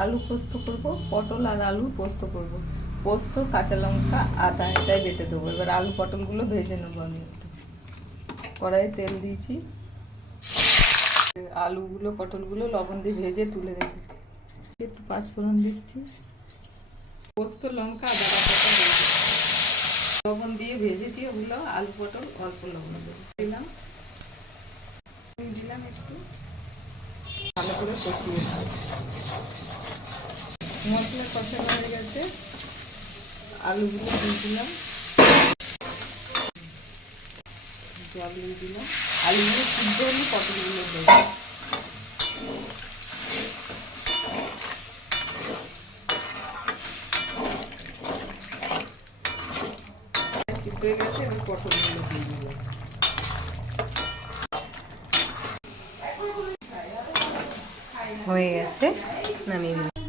আলু পোস্ত করব, পটল আর আলু পোস্ত করব। পোস্ত, কাঁচা লঙ্কা, আদা এটাই বেটে দেবো। এবার আলু পটলগুলো ভেজে নেবো। আমি একটু কড়াইয়ে তেল দিয়েছি, আলুগুলো পটলগুলো লবণ দিয়ে ভেজে তুলে রেখেছি। একটু পাঁচফোড়ন দিচ্ছি, পোস্ত, লঙ্কা, আদা বাটাটা দিয়েছি, লবণ দিয়ে ভেজেছি ওগুলো। আলু পটল অল্প লবণ দিলাম, দিলাম একটু ভালো করে কষিয়ে নেব। মশলা কষানো হয়ে গেছে, আলুগুলো দিয়ে দিলাম, জল দিয়ে দিলাম। আলুগুলো সিদ্ধ হলে পটলগুলো দেবো। সিদ্ধ হয়ে গেছে, এবার পটলগুলো দিয়ে দিলাম। হয়ে গেছে, নামিয়ে দিলাম।